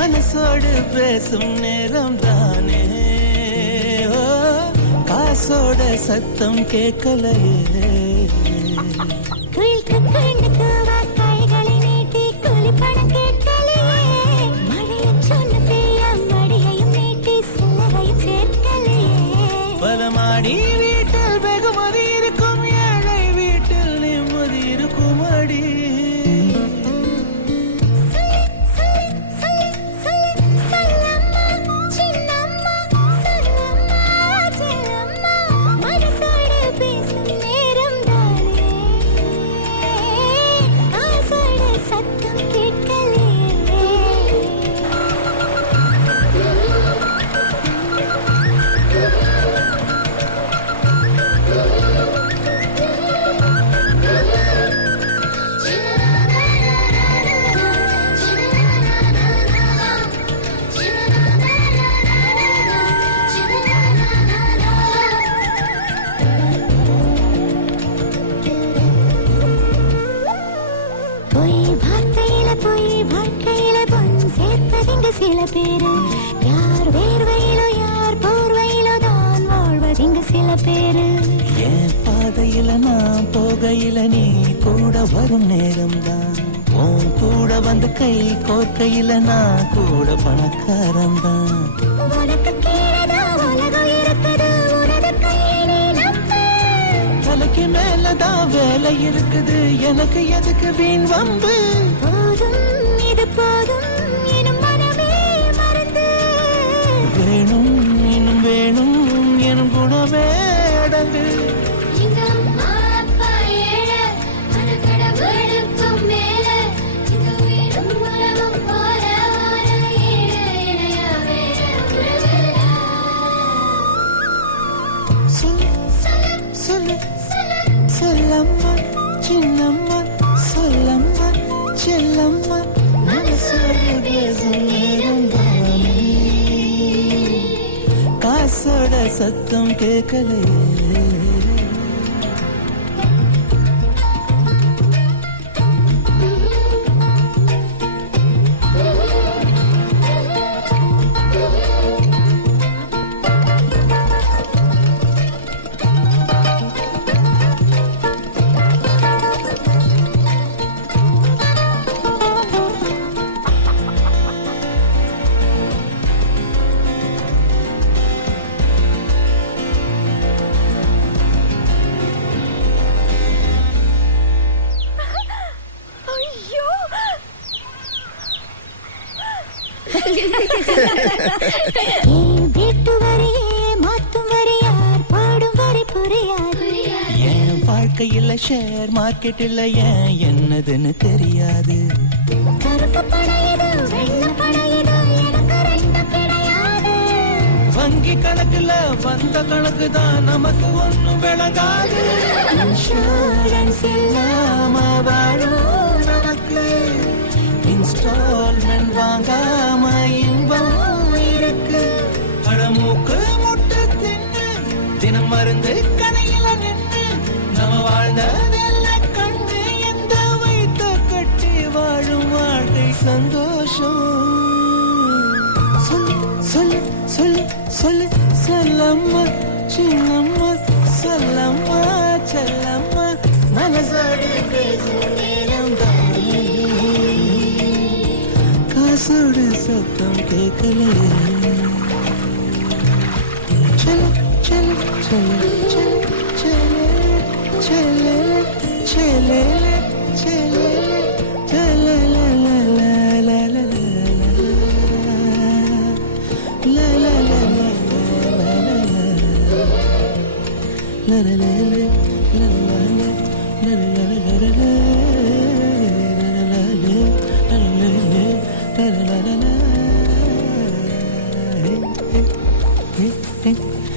மனசோடு பேசும் நேரம் தானே காசோட சத்தம் கேட்கலையே பலமாடி வீட்டில் வெகுமதி இருக்கும் ஏழை வீட்டில் நிம்மதி இருக்கும் அடி சில பேரு யார் வேர்வையிலோ யார் போர்வையிலோ தான் வாழ்வதிங்க சில பேரு என் பாதையில நான் போகையில நீ கூட வரும் நேரம் தான் உன் கூட வந்து கை கோர்க்கையில நான் கூட பணக்காரன் தான் உனக்கு கீழதா உலகம் இருக்குது உனது கையிலே நம்பு தலைக்கு மேலதான் வேலை இருக்குது எனக்கு எதுக்கு வீண் வம்பு போதும் இது போதும் வேணும் இன்னும் வேணும் எனும் குணமே அடங்கு சொல்லம்மா சின்னம்மா சொல்லம்மா செல்லம்மா காசோட சத்தம் கேட்கலையே என் வாழ்க்கையில் ஷேர் மார்க்கெட்டில் ஏன் என்னதுன்னு தெரியாது வங்கி கணக்குல வந்த கணக்கு தான் நமக்கு ஒண்ணும் விளங்காது இன்சூரன்ஸ் இல்லாம வாழும் நமக்கு இன்ஸ்டால்மெண்ட் வாங்காம இன்பம் இருக்கு பழமூக்கு முட்டு தின்னு தினம் மருந்து கடையில நின்று நம்ம வாழ்ந்ததெல்லாம் கண்டு எந்த வைத்த கட்டி வாழும் வாழ்க்கை சந்தோஷம் சொல்லு சொல்லு சொல்லு சொல்லு சொல்லம்மா சின்னம்மா சொல்லம்மா செல்லம்மா மனசோடு பேசும் நேரம் தானே காசோடு சத்தம் கேட்கலையே செல்ல செல்ல செல்ல செல்ல செல்ல செல்ல Hey,